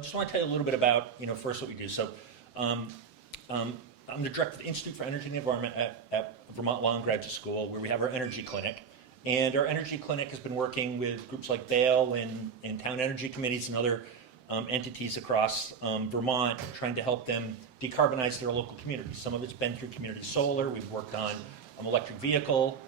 I just want to tell you a little bit about, first what we do. So I'm the director of the Institute for Energy and the Environment at Vermont Law Graduate School, where we have our energy clinic. And our energy clinic has been working with groups like Vail and town energy committees and other entities across Vermont, trying to help them decarbonize their local communities. Some of it's been through community solar. We've worked on electric vehicle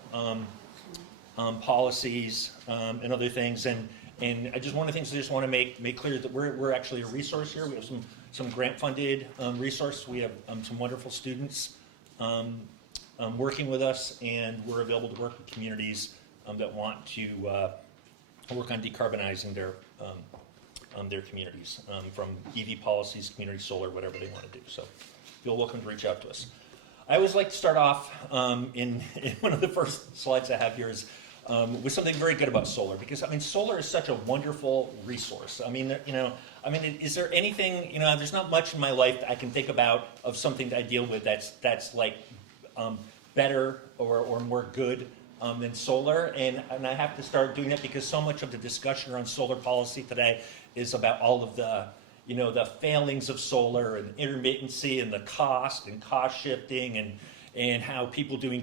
policies and other things. And one of the things I just want to make clear is that we're actually a resource here. We have some grant-funded resource. We have some wonderful students working with us, and we're available to work with communities that want to work on decarbonizing their communities, from EV policies, community solar, whatever they want to do. So feel welcome to reach out to us. I always like to start off in one of the first slides I have here is with something very good about solar, because solar is such a wonderful resource. Is there anything, there's not much in my life that I can think about of something that I deal with that's like better or more good than solar, and I have to start doing that because so much of the discussion around solar policy today is about all of the the failings of solar and intermittency and the cost shifting and how people doing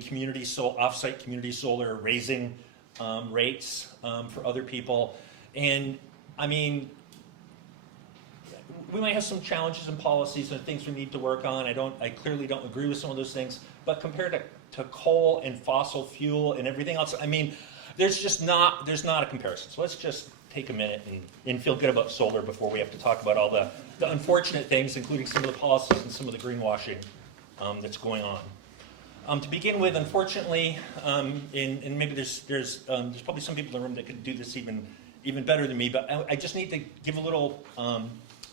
off-site community solar are raising rates for other people. And we might have some challenges and policies and things we need to work on. I clearly don't agree with some of those things, but compared to coal and fossil fuel and everything else, there's not a comparison. So let's just take a minute and feel good about solar before we have to talk about all the unfortunate things, including some of the policies and some of the greenwashing that's going on. To begin with, unfortunately, and maybe there's probably some people in the room that could do this even better than me, but I just need to give a little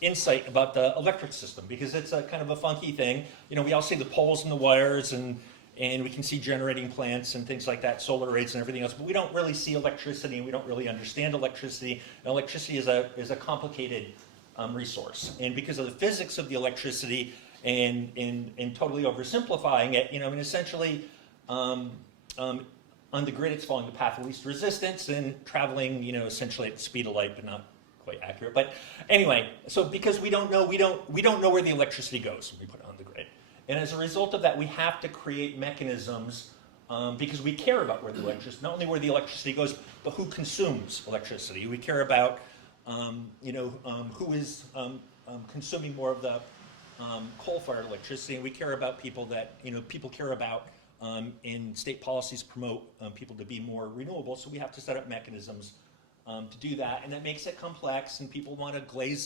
insight about the electric system, because it's a kind of a funky thing. We all see the poles and the wires, and we can see generating plants and things like that, solar arrays and everything else, but we don't really see electricity, and we don't really understand electricity. And electricity is a complicated resource, and because of the physics of the electricity and totally oversimplifying it, essentially on the grid it's following the path of least resistance and traveling, essentially at the speed of light, but not quite accurate. But anyway, so because we don't know where the electricity goes when we put it on the grid. And as a result of that, we have to create mechanisms because we care about where the electricity, not only where the electricity goes, but who consumes electricity. We care about who is consuming more of the coal-fired electricity, and we care about people that people care about, and state policies promote people to be more renewable. So we have to set up mechanisms to do that, and that makes it complex. And people want to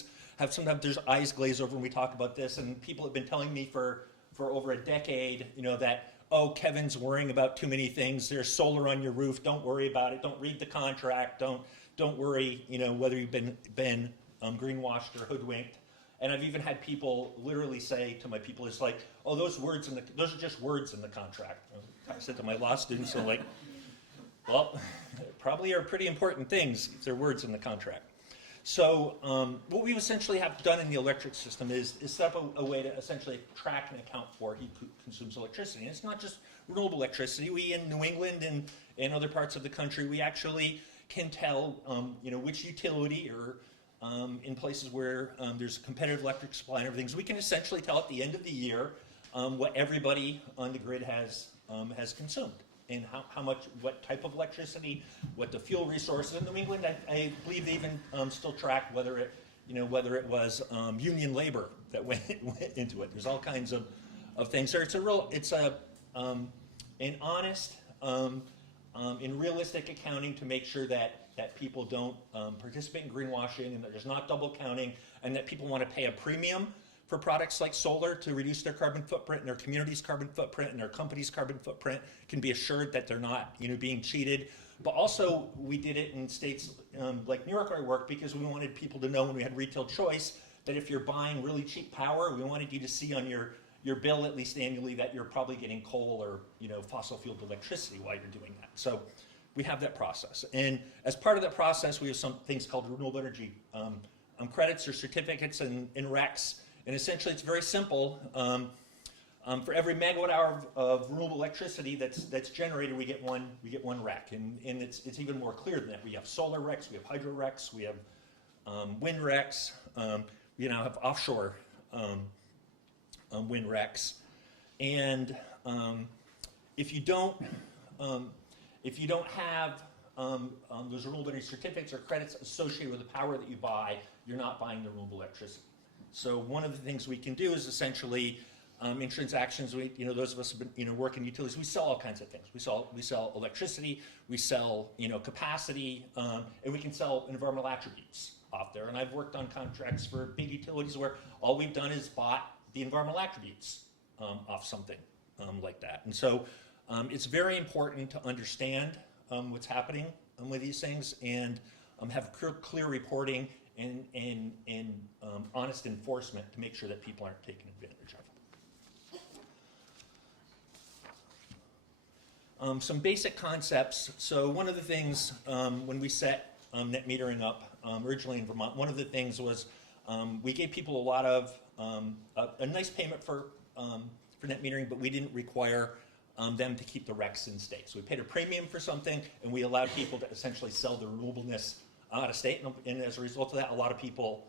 sometimes there's eyes glaze over when we talk about this. And people have been telling me for over a decade, that, oh, Kevin's worrying about too many things. There's solar on your roof. Don't worry about it. Don't read the contract. Don't worry, whether you've been greenwashed or hoodwinked. And I've even had people literally say to my people, it's like, oh, those are just words in the contract. I said to my law students, I'm like, well, probably are pretty important things if they're words in the contract. So what we essentially have done in the electric system is set up a way to essentially track and account for who consumes electricity. And it's not just renewable electricity. We in New England and other parts of the country, we actually can tell which utility or in places where there's competitive electric supply and everything. So we can essentially tell at the end of the year what everybody on the grid has consumed, and how much, what type of electricity, what the fuel resources. In New England, I believe they even still track whether it was union labor that went into it. There's all kinds of things. So it's an honest and realistic accounting to make sure that people don't participate in greenwashing, and that there's not double counting, and that people want to pay a premium for products like solar to reduce their carbon footprint and their community's carbon footprint and their company's carbon footprint, can be assured that they're not being cheated. But also we did it in states like New York where I work, because we wanted people to know when we had retail choice that if you're buying really cheap power, we wanted you to see on your bill at least annually that you're probably getting coal or fossil fueled electricity while you're doing that. So we have that process, and as part of that process we have some things called renewable energy credits or certificates and RECs. And essentially, it's very simple. For every megawatt hour of renewable electricity that's generated, we get one REC, and it's even more clear than that. We have solar RECs, we have hydro RECs, we have wind RECs. have offshore wind RECs, and if you don't have those renewable energy certificates or credits associated with the power that you buy, you're not buying the renewable electricity. So one of the things we can do is essentially in transactions. Those of us have been work in utilities. We sell all kinds of things. We sell electricity. We sell capacity, and we can sell environmental attributes off there. And I've worked on contracts for big utilities where all we've done is bought the environmental attributes off something like that. And so it's very important to understand what's happening with these things and have clear reporting and honest enforcement to make sure that people aren't taken advantage of. Some basic concepts. So one of the things when we set net metering up originally in Vermont, one of the things was we gave people a lot of a nice payment for net metering, but we didn't require them to keep the RECs in state. So we paid a premium for something, and we allowed people to essentially sell the renewableness out of state, and as a result of that, a lot of people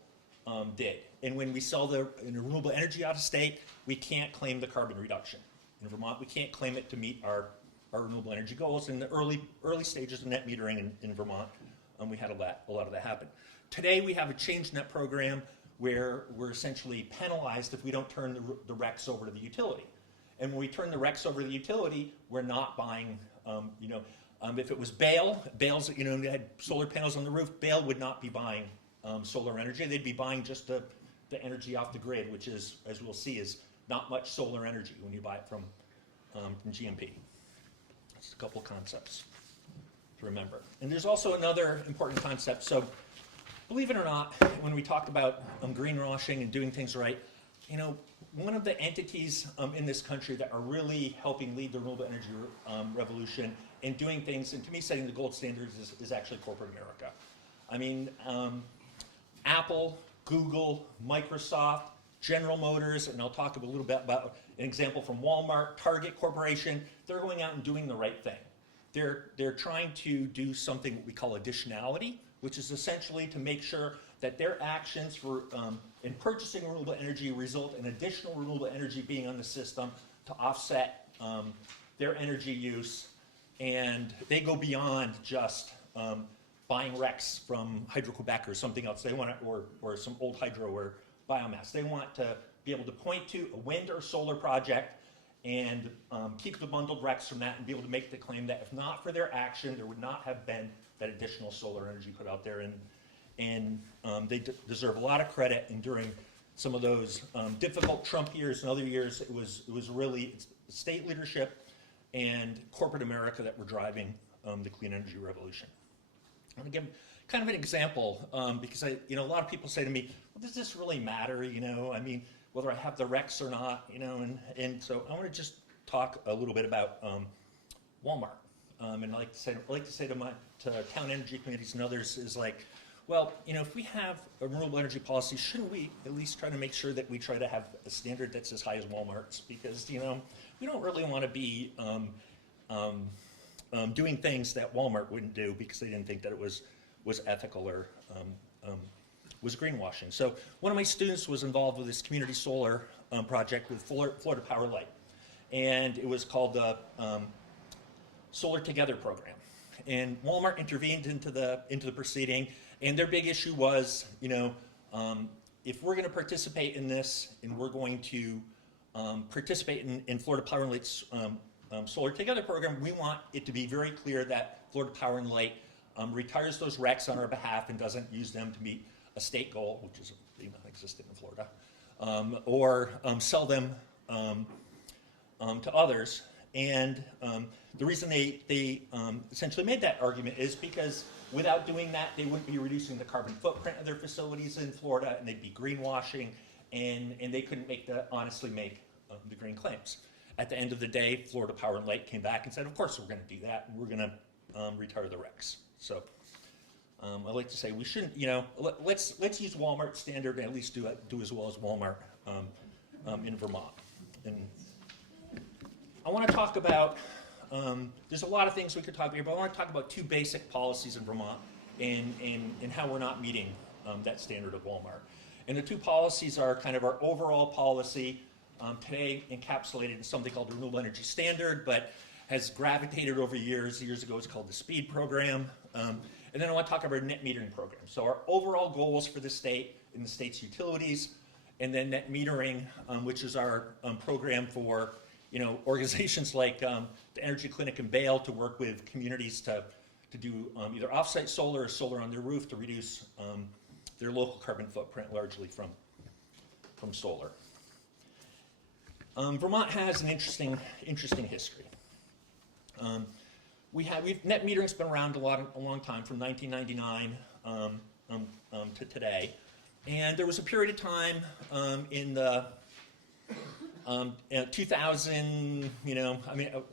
did. And when we sell the renewable energy out of state, we can't claim the carbon reduction. In Vermont, we can't claim it to meet our renewable energy goals. In the early stages of net metering in Vermont, we had a lot of that happen. Today, we have a change net program where we're essentially penalized if we don't turn the RECs over to the utility. And when we turn the RECs over to the utility, we're not buying, if it was Bale's, they had solar panels on the roof, Bale would not be buying solar energy. They'd be buying just the energy off the grid, which is, as we'll see, is not much solar energy when you buy it from GMP. That's a couple concepts to remember. And there's also another important concept. So believe it or not, when we talk about greenwashing and doing things right, one of the entities in this country that are really helping lead the renewable energy revolution and doing things, and to me setting the gold standards, is actually corporate America. I mean, Apple, Google, Microsoft, General Motors, and I'll talk a little bit about an example from Walmart, Target Corporation. They're going out and doing the right thing. They're trying to do something we call additionality, which is essentially to make sure that their actions for in purchasing renewable energy result in additional renewable energy being on the system to offset their energy use, and they go beyond just buying RECs from Hydro-Quebec or something else. They want to, or some old hydro or biomass. They want to be able to point to a wind or solar project and keep the bundled RECs from that and be able to make the claim that if not for their action, there would not have been that additional solar energy put out there. And they deserve a lot of credit. And during some of those difficult Trump years and other years, it was really state leadership and corporate America that were driving the clean energy revolution. I'm going to give kind of an example because a lot of people say to me, well, does this really matter? I mean, whether I have the RECs or not, and so I want to just talk a little bit about Walmart. And I like to say to town energy committees and others is like, well, if we have a renewable energy policy, shouldn't we at least try to make sure that we try to have a standard that's as high as Walmart's? Because we don't really want to be doing things that Walmart wouldn't do because they didn't think that it was ethical or was greenwashing. So one of my students was involved with this community solar project with Florida Power Light, and it was called the Solar Together program. And Walmart intervened into the proceeding, and their big issue was, if we're going to participate in this, and we're going to participate in Florida Power and Light's Solar Together program, we want it to be very clear that Florida Power and Light retires those RECs on our behalf and doesn't use them to meet a state goal, which is non-existent in Florida, or sell them to others. And the reason they essentially made that argument is because without doing that, they wouldn't be reducing the carbon footprint of their facilities in Florida, and they'd be greenwashing, and they couldn't honestly make the green claims. At the end of the day, Florida Power and Light came back and said, of course we're going to do that, and we're going to retire the RECs. So I like to say we shouldn't, let's use Walmart's standard and at least do as well as Walmart in Vermont. And I want to talk about, there's a lot of things we could talk about here, but I want to talk about two basic policies in Vermont and how we're not meeting that standard of Walmart. And the two policies are kind of our overall policy, today encapsulated in something called the Renewable Energy Standard, but has gravitated over years. Years ago it was called the SPEED program. And then I want to talk about our net metering program. So our overall goals for the state and the state's utilities, and then net metering, which is our program for organizations like the Energy Clinic in Bale to work with communities to do either offsite solar or solar on their roof to reduce their local carbon footprint, largely from solar. Vermont has an interesting history. Net metering's been around a long time, from 1999 to today, and there was a period of time in the 2000,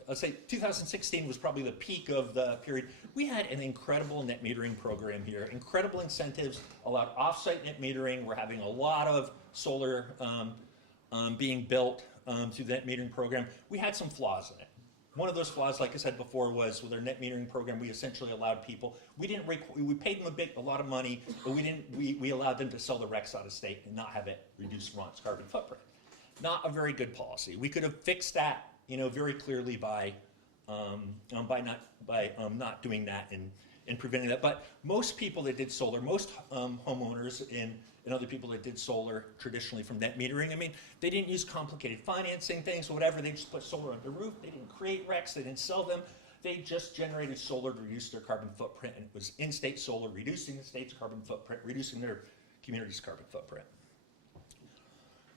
let's say 2016 was probably the peak of the period. We had an incredible net metering program here, incredible incentives, allowed off-site net metering. We're having a lot of solar being built through the net metering program. We had some flaws in it. One of those flaws, like I said before, was with our net metering program, we essentially allowed people, we paid them a lot of money, but we allowed them to sell the RECs out of state and not have it reduce Vermont's carbon footprint. Not a very good policy. We could have fixed that, very clearly by not doing that and preventing that. But most people that did solar, most homeowners and other people that did solar traditionally from net metering, they didn't use complicated financing things or whatever. They just put solar on the roof. They didn't create RECs. They didn't sell them. They just generated solar to reduce their carbon footprint, and it was in-state solar reducing the state's carbon footprint, reducing their community's carbon footprint.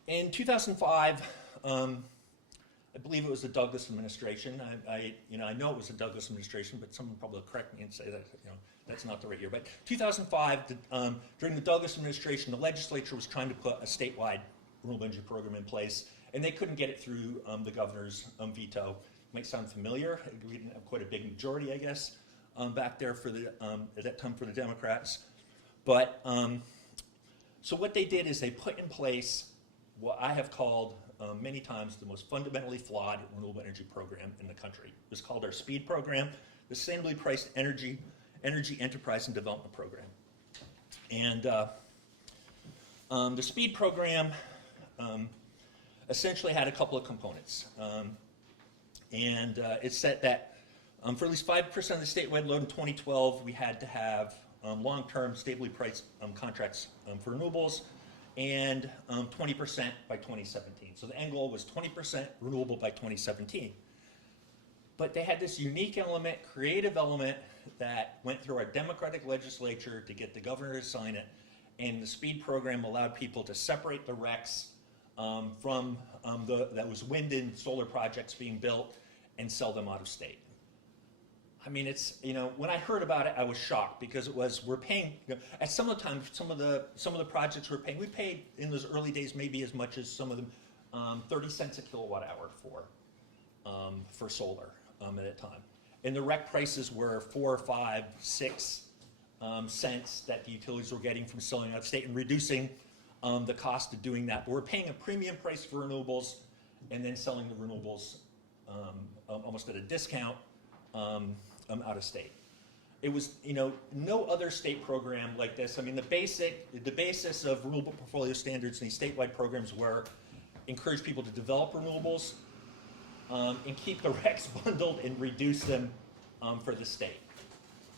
In 2005, I believe it was the Douglas administration. I know it was the Douglas administration, but someone probably will correct me and say that that's not the right year. But 2005, during the Douglas administration, the legislature was trying to put a statewide renewable energy program in place, and they couldn't get it through the governor's veto. Might sound familiar. We didn't have quite a big majority, I guess, back there at that time for the Democrats. But so what they did is they put in place what I have called many times the most fundamentally flawed renewable energy program in the country. It was called our SPEED program, the Sustainably Priced Energy Enterprise and Development Program. And the SPEED program essentially had a couple of components. It said that for at least 5% of the statewide load in 2012, we had to have long-term stably priced contracts for renewables, and 20% by 2017. So the end goal was 20% renewable by 2017. But they had this unique element, creative element, that went through our Democratic legislature to get the governor to sign it, and the SPEED program allowed people to separate the RECs from that was wind and solar projects being built and sell them out of state. It's, when I heard about it, I was shocked, because it was, we're paying, at some of the times, some of the projects we paid in those early days maybe as much as some of them 30 cents a kilowatt hour for solar at that time. And the REC prices were 4, 5, 6 cents that the utilities were getting from selling out of state and reducing the cost of doing that. But we're paying a premium price for renewables and then selling the renewables almost at a discount out of state. It was, no other state program like this. The basis of renewable portfolio standards in these statewide programs were encourage people to develop renewables and keep the RECs bundled and reduce them for the state.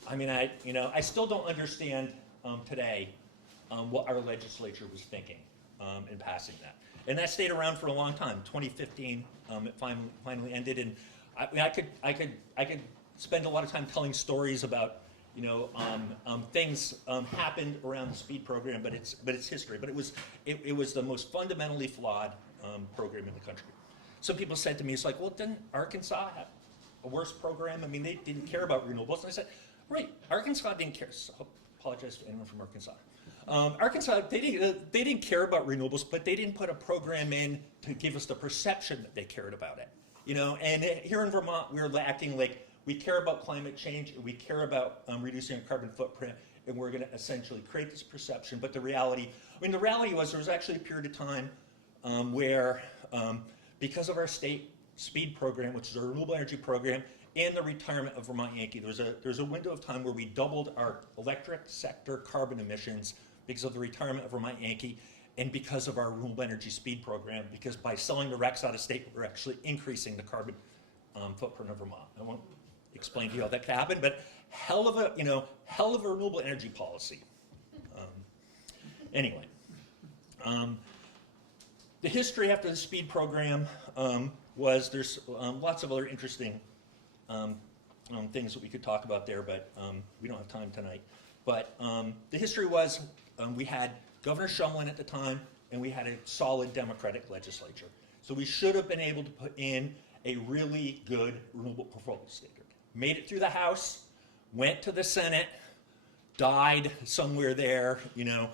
I still don't understand today what our legislature was thinking in passing that. And that stayed around for a long time. 2015, it finally ended, and I could spend a lot of time telling stories about things happened around the SPEED program, but it's history. But it was the most fundamentally flawed program in the country. Some people said to me, it's like, well, didn't Arkansas have a worse program? They didn't care about renewables. And I said, right, Arkansas didn't care. So I apologize to anyone from Arkansas. Arkansas, they didn't care about renewables, but they didn't put a program in to give us the perception that they cared about it. And here in Vermont, we're acting like we care about climate change, and we care about reducing our carbon footprint, and we're going to essentially create this perception. But the reality was there was actually a period of time where, because of our state SPEED program, which is our renewable energy program, and the retirement of Vermont Yankee, there was a window of time where we doubled our electric sector carbon emissions because of the retirement of Vermont Yankee, and because of our renewable energy speed program, because by selling the RECs out of state, we're actually increasing the carbon footprint of Vermont. I won't explain to you how that happened, but hell of a renewable energy policy. Anyway, the history after the speed program was there's lots of other interesting things that we could talk about there, but we don't have time tonight. But the history was we had Governor Shumlin at the time, and we had a solid Democratic legislature. So we should have been able to put in a really good renewable portfolio standard. Made it through the House, went to the Senate, died somewhere there. You know,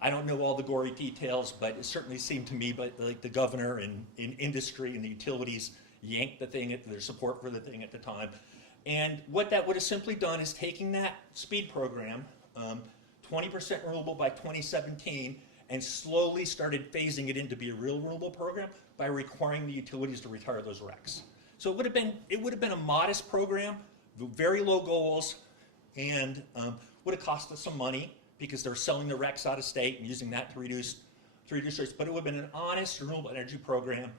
I don't know all the gory details, but it certainly seemed to me like the governor and in industry and the utilities yanked the thing, their support for the thing at the time. And what that would have simply done is taking that speed program, 20% renewable by 2017, and slowly started phasing it in to be a real renewable program by requiring the utilities to retire those RECs. So it would have been a modest program, very low goals, and would have cost us some money because they're selling the RECs out of state and using that to reduce rates. But it would have been an honest renewable energy program.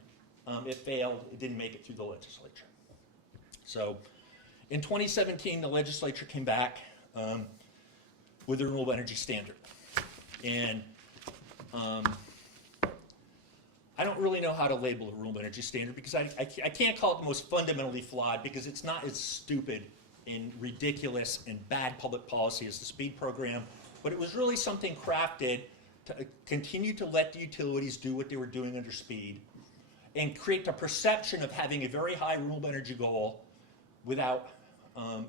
It failed. It didn't make it through the legislature. So in 2017, the legislature came back with a renewable energy standard. And I don't really know how to label a renewable energy standard because I can't call it the most fundamentally flawed because it's not as stupid and ridiculous and bad public policy as the speed program, but it was really something crafted to continue to let the utilities do what they were doing under speed and create the perception of having a very high renewable energy goal without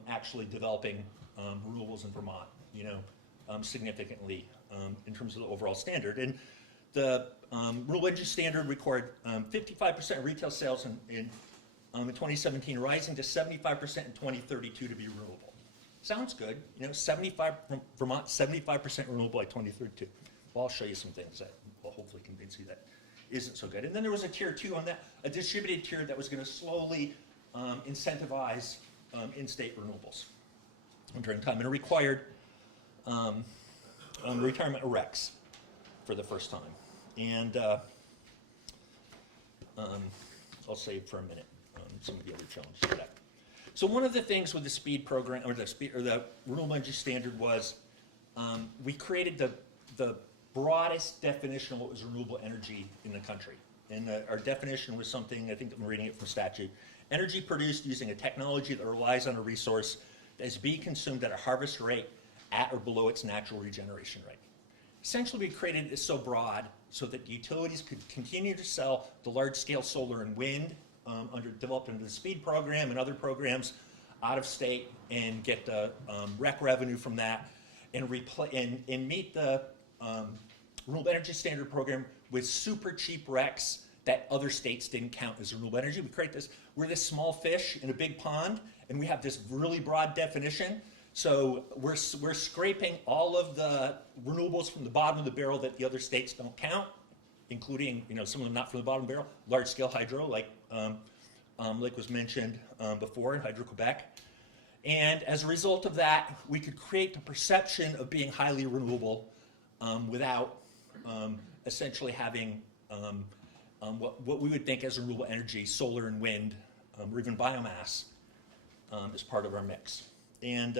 actually developing renewables in Vermont, you know, significantly in terms of the overall standard. And the renewable energy standard required 55% of retail sales in 2017, rising to 75% in 2032 to be renewable. Sounds good, you know, Vermont, 75% renewable by 2032. Well, I'll show you some things that will hopefully convince you that isn't so good. And then there was a tier 2 on that, a distributed tier that was going to slowly incentivize in-state renewables during time, and it required retirement of RECs for the first time. And I'll save for a minute some of the other challenges for that. So one of the things with the speed program, or the renewable energy standard was we created the broadest definition of what was renewable energy in the country. And our definition was something, I think I'm reading it from statute, energy produced using a technology that relies on a resource that is being consumed at a harvest rate at or below its natural regeneration rate. Essentially, we created this so broad so that the utilities could continue to sell the large-scale solar and wind developed under the SPEED program and other programs out of state and get the REC revenue from that and meet the renewable energy standard program with super cheap RECs that other states didn't count as renewable energy. We create this, we're this small fish in a big pond, and we have this really broad definition. So we're scraping all of the renewables from the bottom of the barrel that the other states don't count, including, you know, some of them not from the bottom of the barrel, large-scale hydro, like was mentioned before in Hydro-Quebec. And as a result of that, we could create the perception of being highly renewable without essentially having what we would think as renewable energy, solar and wind, or even biomass as part of our mix. And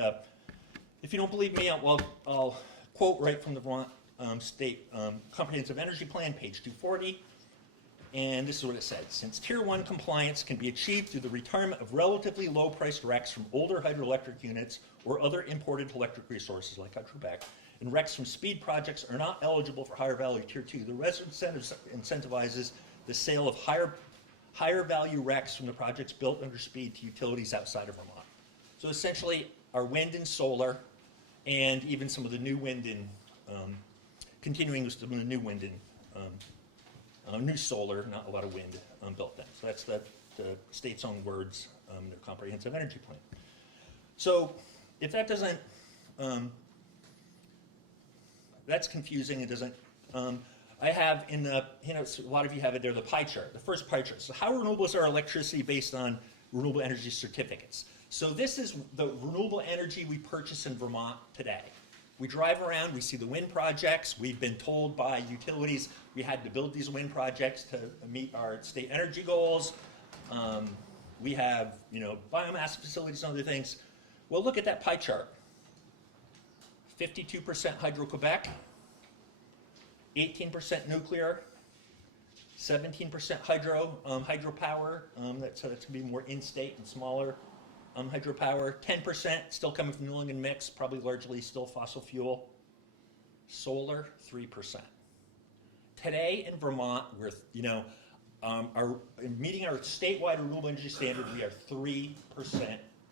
if you don't believe me, I'll quote right from the Vermont State Comprehensive Energy Plan, page 240. And this is what it said. Since Tier 1 compliance can be achieved through the retirement of relatively low-priced RECs from older hydroelectric units or other imported electric resources like Hydro-Quebec, and RECs from SPEED projects are not eligible for higher value Tier 2, the RES incentivizes the sale of higher value RECs from the projects built under SPEED to utilities outside of Vermont. So essentially, our wind and solar, and even some of the new wind and continuing with some of the new wind and new solar, not a lot of wind built then. So that's the state's own words in their comprehensive energy plan. So if that doesn't, that's confusing. It doesn't. I have in the, you know, a lot of you have it there, the pie chart, the first pie chart. So how renewable is our electricity based on renewable energy certificates? So this is the renewable energy we purchase in Vermont today. We drive around, we see the wind projects. We've been told by utilities we had to build these wind projects to meet our state energy goals. We have, biomass facilities and other things. Well, look at that pie chart. 52% Hydro-Quebec, 18% nuclear, 17% hydropower. That's going to be more in-state and smaller hydropower. 10% still coming from New England mix, probably largely still fossil fuel. Solar, 3%. Today in Vermont, we're meeting our statewide renewable energy standard. We are 3%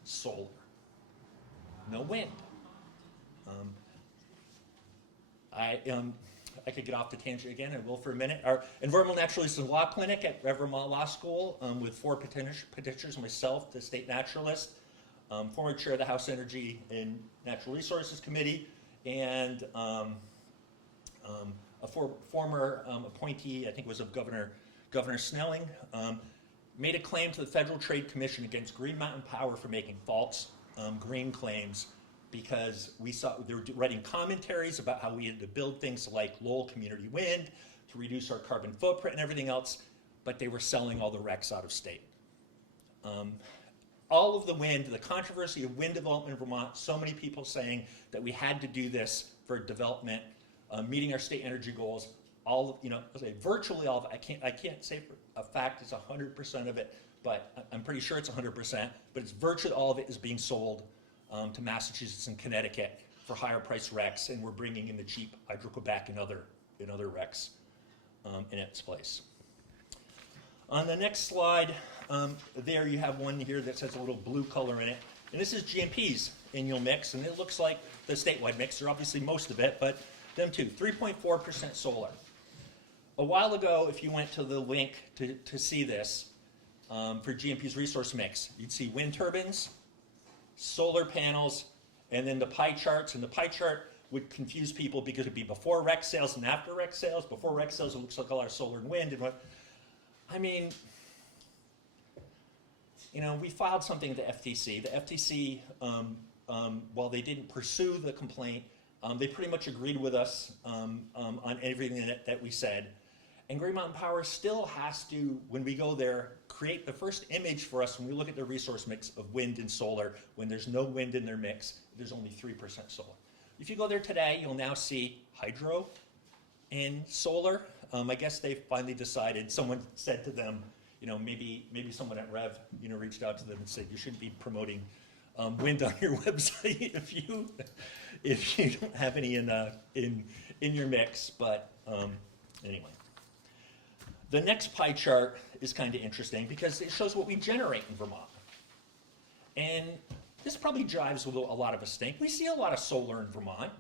solar. No wind. I could get off the tangent again, I will for a minute. Our Environmental Naturalist and Law Clinic at Vermont Law School with 4 petitioners, myself, the state naturalist, former chair of the House Energy and Natural Resources Committee, and a former appointee, I think it was of Governor Snelling, made a claim to the Federal Trade Commission against Green Mountain Power for making false green claims, because we saw they were writing commentaries about how we had to build things like Lowell Community Wind to reduce our carbon footprint and everything else, but they were selling all the RECs out of state. All of the wind, the controversy of wind development in Vermont, so many people saying that we had to do this for development, meeting our state energy goals. Virtually all of it. I can't say for a fact it's 100% of it, but I'm pretty sure it's 100%. But it's virtually all of it is being sold to Massachusetts and Connecticut for higher priced RECs, and we're bringing in the cheap Hydro-Quebec and other RECs in its place. On the next slide, there you have one here that says a little blue color in it, and this is GMP's annual mix, and it looks like the statewide mix. They're obviously most of it, but them too. 3.4% solar. A while ago, if you went to the link to see this for GMP's resource mix, you'd see wind turbines, solar panels, and then the pie charts. And the pie chart would confuse people because it'd be before REC sales and after REC sales. Before REC sales, it looks like a lot of solar and wind. We filed something at the FTC. The FTC, while they didn't pursue the complaint, they pretty much agreed with us on everything that we said. And Green Mountain Power still has to, when we go there, create the first image for us when we look at the resource mix of wind and solar. When there's no wind in their mix, there's only 3% solar. If you go there today, you'll now see hydro and solar. I guess they finally decided, someone said to them, maybe someone at Rev, reached out to them and said, you shouldn't be promoting wind on your website if you don't have any in your mix. But anyway. The next pie chart is kind of interesting because it shows what we generate in Vermont. And this probably jives with a lot of us think. We see a lot of solar in Vermont,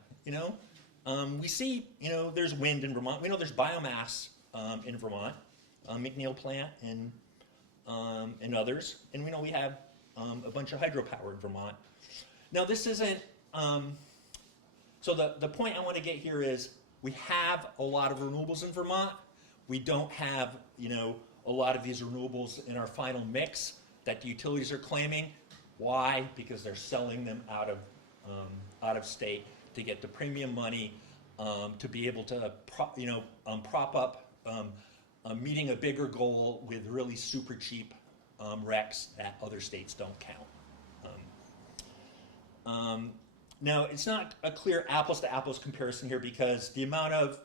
We see, there's wind in Vermont. We know there's biomass in Vermont, McNeil plant and others. And we know we have a bunch of hydropower in Vermont. Now this isn't, so the point I want to get here is we have a lot of renewables in Vermont. We don't have, a lot of these renewables in our final mix that the utilities are claiming. Why? Because they're selling them out of state to get the premium money to be able to, prop up meeting a bigger goal with really super cheap RECs that other states don't count. Now, it's not a clear apples-to-apples comparison here because the amount of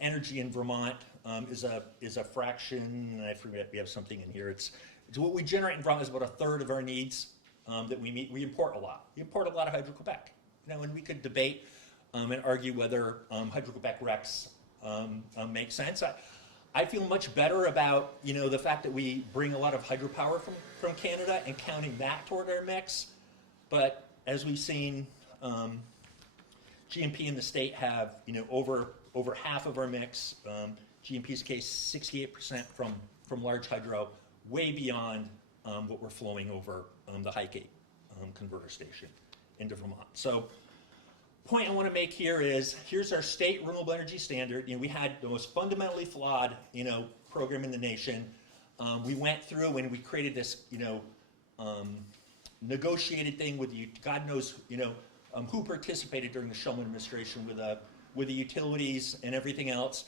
energy in Vermont is a fraction, and I forget, we have something in here. It's what we generate in Vermont is about a third of our needs that we meet. We import a lot. We import a lot of Hydro-Quebec. And we could debate and argue whether Hydro-Quebec RECs make sense. I feel much better about, the fact that we bring a lot of hydropower from Canada and counting that toward our mix. But as we've seen, GMP and the state have, over half of our mix. GMP's case, 68% from large hydro, way beyond what we're flowing over the Highgate converter station into Vermont. So, point I want to make here is, here's our state renewable energy standard. We had the most fundamentally flawed, program in the nation. We went through and we created this, negotiated thing with God knows, who participated during the Shulman administration with the utilities and everything else,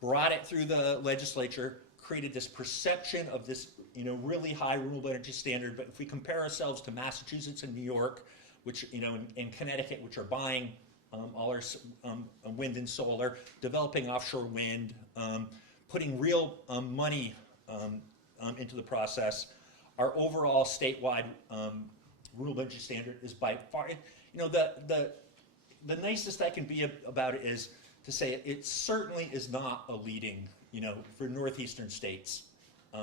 brought it through the legislature, created this perception of this, really high renewable energy standard. But if we compare ourselves to Massachusetts and New York, which, and Connecticut, which are buying all our wind and solar, developing offshore wind, putting real money into the process, our overall statewide renewable energy standard is by far, the nicest I can be about it is to say it certainly is not a leading, for northeastern states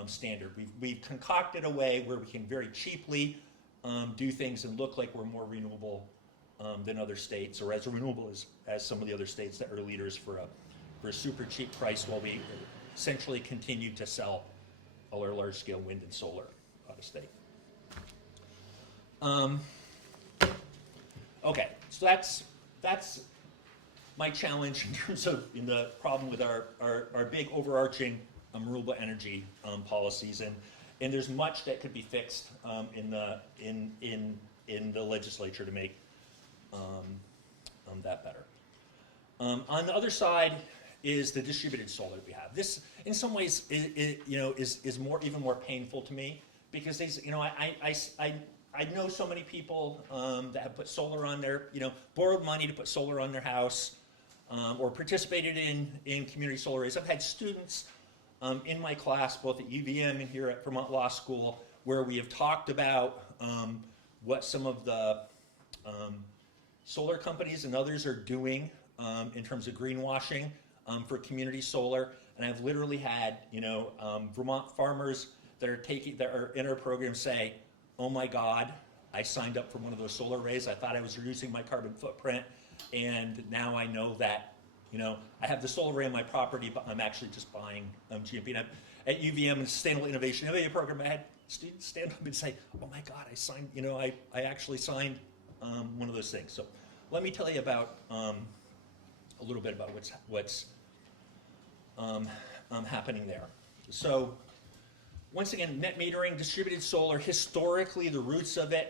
standard. We've concocted a way where we can very cheaply do things and look like we're more renewable than other states, or as renewable as some of the other states that are leaders for a super cheap price, while we essentially continue to sell all our large-scale wind and solar out of state. Okay, so that's my challenge in terms of the problem with our big overarching renewable energy policies, and there's much that could be fixed in the legislature to make that better. On the other side is the distributed solar we have. This, in some ways, is even more painful to me, because these, I know so many people that have put solar on their, borrowed money to put solar on their house, or participated in community solar arrays. I've had students in my class, both at UVM and here at Vermont Law School, where we have talked about what some of the solar companies and others are doing in terms of greenwashing for community solar. And I've literally had, Vermont farmers that are in our program say, "Oh my God, I signed up for one of those solar arrays. I thought I was reducing my carbon footprint, and now I know that, I have the solar array on my property, but I'm actually just buying GMP." And at UVM and Sustainable Innovation program, I had students stand up and say, "Oh my God, I signed, I actually signed one of those things." So let me tell you about a little bit about what's happening there. So once again, net metering, distributed solar, historically the roots of it,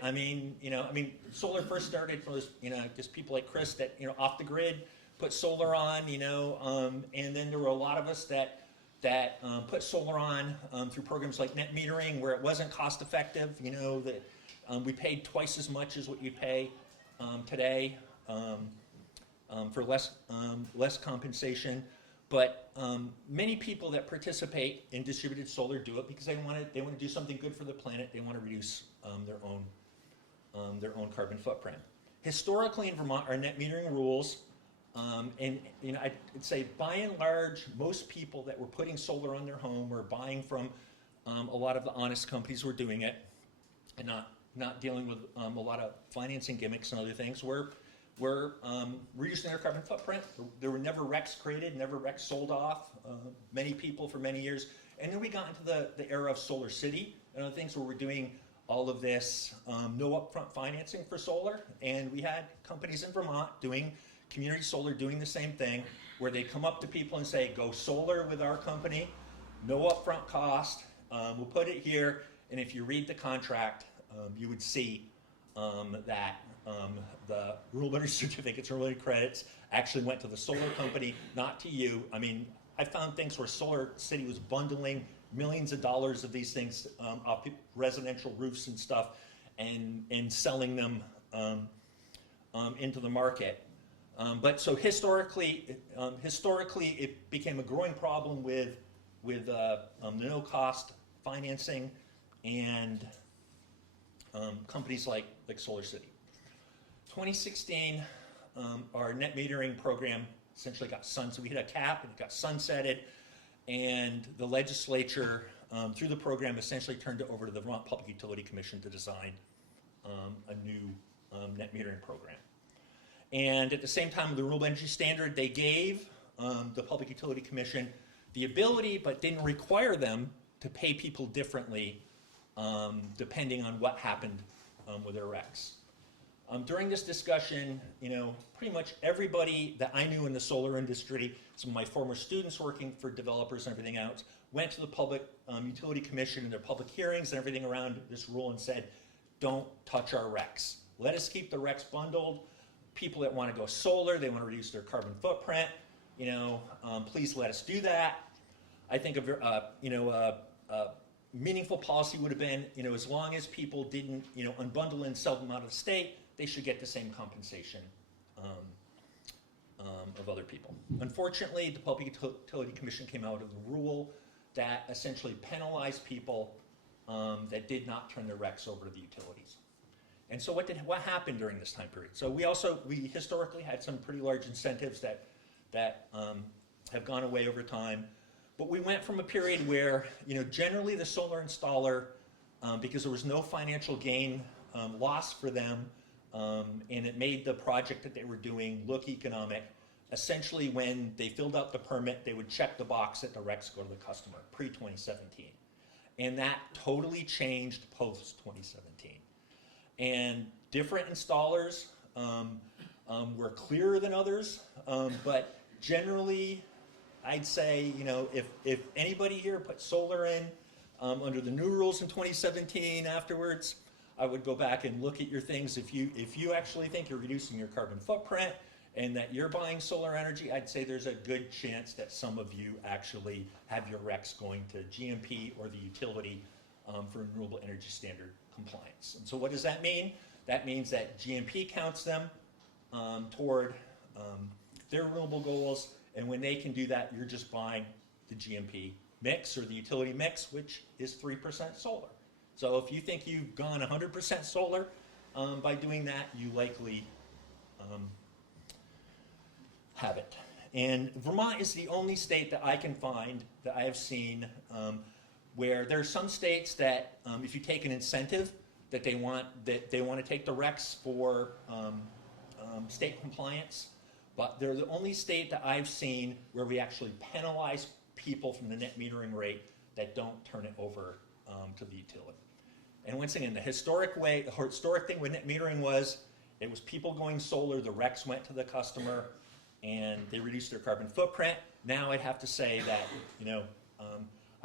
solar first started from those, just people like Chris that, off the grid, put solar on, and then there were a lot of us that put solar on through programs like net metering, where it wasn't cost effective, that we paid twice as much as what you pay today for less compensation. But many people that participate in distributed solar do it because they want to do something good for the planet. They want to reduce their own carbon footprint. Historically in Vermont, our net metering rules, and I'd say by and large, most people that were putting solar on their home were buying from a lot of the honest companies who were doing it, and not dealing with a lot of financing gimmicks and other things. We're reducing their carbon footprint. There were never RECs created, never RECs sold off. Many people for many years. And then we got into the era of Solar City and other things where we're doing all of this no upfront financing for solar. And we had companies in Vermont doing community solar, doing the same thing, where they come up to people and say, "Go solar with our company, no upfront cost. We'll put it here." And if you read the contract, you would see that the renewable energy certificates or renewable energy credits actually went to the solar company, not to you. I found things where Solar City was bundling millions of dollars of these things off residential roofs and stuff, and selling them into the market. But so historically, it became a growing problem with no cost financing and companies like Solar City. 2016, our net metering program essentially got sunset. We hit a cap and it got sunsetted, and the legislature, through the program, essentially turned it over to the Vermont Public Utility Commission to design a new net metering program. And at the same time, with the Renewable Energy Standard, they gave the Public Utility Commission the ability, but didn't require them to pay people differently depending on what happened with their RECs. During this discussion, pretty much everybody that I knew in the solar industry, some of my former students working for developers and everything else, went to the Public Utility Commission in their public hearings and everything around this rule and said, "Don't touch our RECs. Let us keep the RECs bundled, people that want to go solar, they want to reduce their carbon footprint, please let us do that. I think a meaningful policy would have been, as long as people didn't, unbundle and sell them out of the state, they should get the same compensation of other people. Unfortunately, the Public Utility Commission came out with a rule that essentially penalized people that did not turn their RECs over to the utilities. And so what happened during this time period? So we historically had some pretty large incentives that have gone away over time. But we went from a period where, generally the solar installer, because there was no financial gain loss for them, and it made the project that they were doing look economic. Essentially, when they filled out the permit, they would check the box that the RECs go to the customer, pre-2017. And that totally changed post-2017. And different installers were clearer than others, but generally, I'd say, if anybody here put solar in under the new rules in 2017 afterwards, I would go back and look at your things. If you actually think you're reducing your carbon footprint and that you're buying solar energy, I'd say there's a good chance that some of you actually have your RECs going to GMP or the utility for renewable energy standard compliance. And so what does that mean? That means that GMP counts them toward their renewable goals, and when they can do that, you're just buying the GMP mix or the utility mix, which is 3% solar. So if you think you've gone 100% solar by doing that, you likely have it. And Vermont is the only state that I can find that I have seen where there are some states that if you take an incentive that they want to take the RECs for state compliance, but they're the only state that I've seen where we actually penalize people from the net metering rate that don't turn it over to the utility. And once again, the historic thing with net metering was, it was people going solar, the RECs went to the customer, and they reduced their carbon footprint. Now I'd have to say that,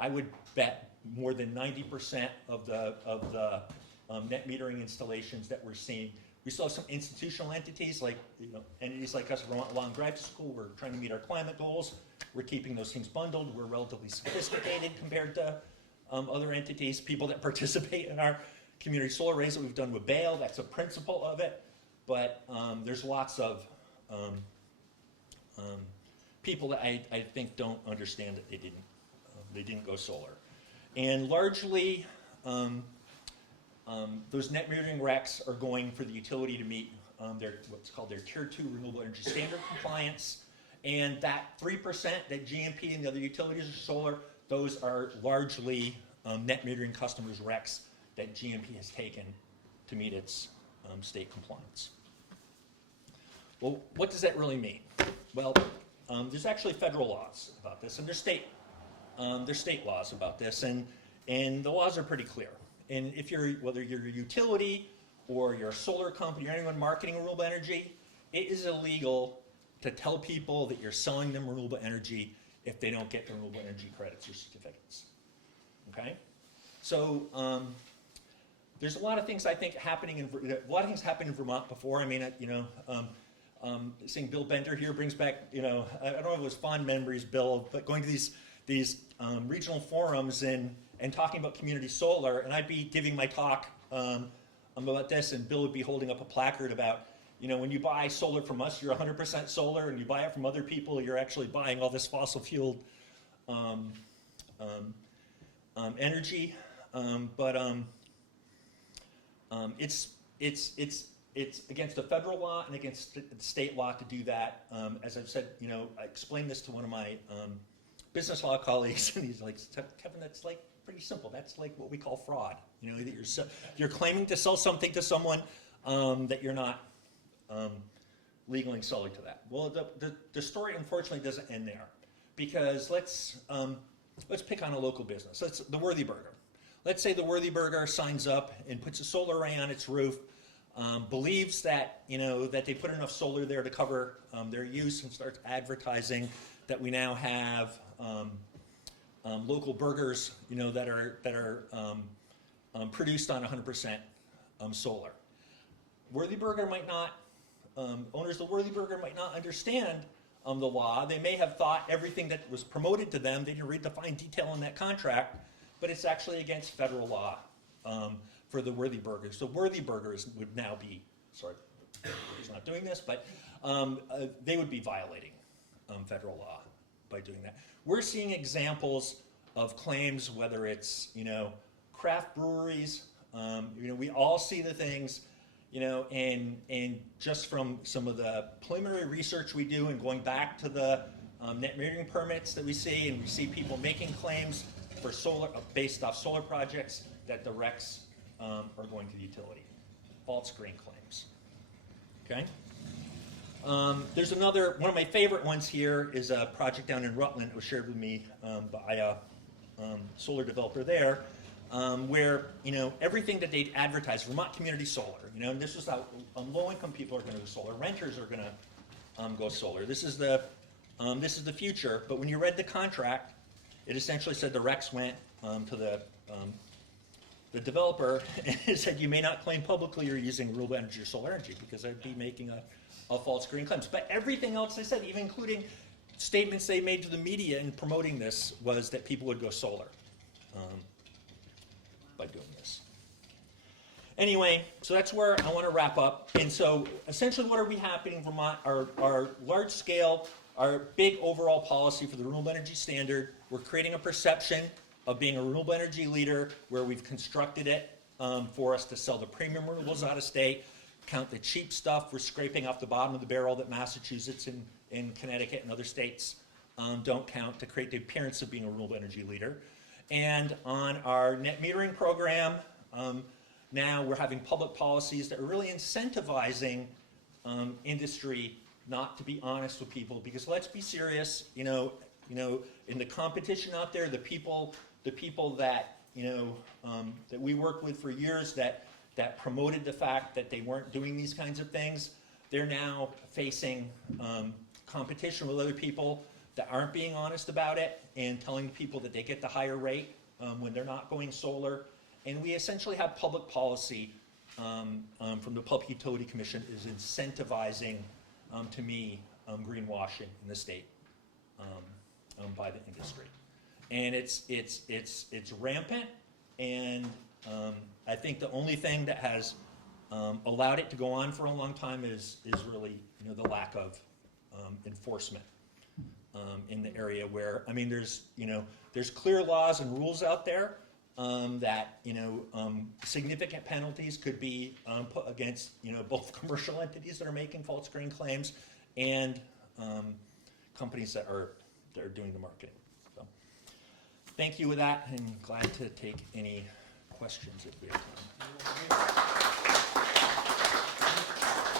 I would bet more than 90% of the net metering installations that we're seeing. We still have some institutional entities like entities like us, Vermont Law Graduate School. We're trying to meet our climate goals. We're keeping those things bundled. We're relatively sophisticated compared to other entities. People that participate in our community solar arrays that we've done with Bale, that's a principle of it. But there's lots of people that I think don't understand that they didn't go solar, and largely. Those net metering RECs are going for the utility to meet what's called their Tier 2 renewable energy standard compliance. And that 3% that GMP and the other utilities are solar, those are largely net metering customers' RECs that GMP has taken to meet its state compliance. Well, what does that really mean? Well, there's actually federal laws about this, and there's state laws about this, and the laws are pretty clear. And whether you're a utility or you're a solar company or anyone marketing renewable energy, it is illegal to tell people that you're selling them renewable energy if they don't get the renewable energy credits or certificates. Okay? So there's a lot of things I think happening in Vermont before. I mean, seeing Bill Bender here brings back, I don't know if it was fond memories, Bill, but going to these regional forums and talking about community solar, and I'd be giving my talk about this, and Bill would be holding up a placard about, when you buy solar from us, you're 100% solar, and you buy it from other people, you're actually buying all this fossil fueled energy. It's against the federal law and against the state law to do that. As I've said, I explained this to one of my business law colleagues, and he's like, Kevin, that's like pretty simple. That's like what we call fraud. That you're claiming to sell something to someone that you're not legally selling to that. Well, the story unfortunately doesn't end there, because let's pick on a local business. The Worthy Burger. Let's say the Worthy Burger signs up and puts a solar array on its roof, believes that that they put enough solar there to cover their use, and starts advertising that we now have local burgers, that are produced on 100% solar. Worthy Burger might not owners of the Worthy Burger might not understand the law. They may have thought everything that was promoted to them, they didn't read the fine detail on that contract, but it's actually against federal law for the Worthy Burgers. So Worthy Burgers would now be, sorry, he's not doing this, but they would be violating federal law by doing that. We're seeing examples of claims, whether it's, craft breweries, we all see the things, and just from some of the preliminary research we do and going back to the net metering permits that we see, and we see people making claims for solar, based off solar projects, that the RECs are going to the utility. False green claims. Okay? There's another, one of my favorite ones here is a project down in Rutland. It was shared with me by a solar developer there, where, everything that they'd advertise, Vermont Community Solar, and this is how low-income people are going to go solar, renters are going to go solar. This is the future, but when you read the contract, it essentially said the RECs went to the developer and it said you may not claim publicly you're using renewable energy or solar energy because I'd be making a false green claims. But everything else they said, even including statements they made to the media in promoting this, was that people would go solar by doing this. Anyway, so that's where I want to wrap up. And so essentially what are we happening in Vermont? Our large scale, our big overall policy for the renewable energy standard, we're creating a perception of being a renewable energy leader where we've constructed it for us to sell the premium renewables out of state, count the cheap stuff we're scraping off the bottom of the barrel that Massachusetts and Connecticut and other states don't count, to create the appearance of being a renewable energy leader. And on our net metering program, now we're having public policies that are really incentivizing industry not to be honest with people, because let's be serious, in the competition out there, the people that that we worked with for years that promoted the fact that they weren't doing these kinds of things, they're now facing competition with other people that aren't being honest about it and telling people that they get the higher rate when they're not going solar. And we essentially have public policy from the Public Utility Commission is incentivizing, to me, greenwashing in the state by the industry. And it's rampant, and I think the only thing that has allowed it to go on for a long time is really the lack of enforcement in the area where, there's clear laws and rules out there that significant penalties could be put against both commercial entities that are making false green claims and companies that are doing the marketing. So, thank you with that, and glad to take any questions if we have time.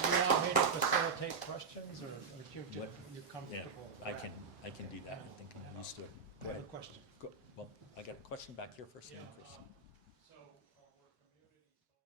Do you want me to facilitate questions, or you're comfortable? Yeah, I can do that. I think I'm used to it. Go I have ahead. a question. Well, I got a question back here first. And then Chris.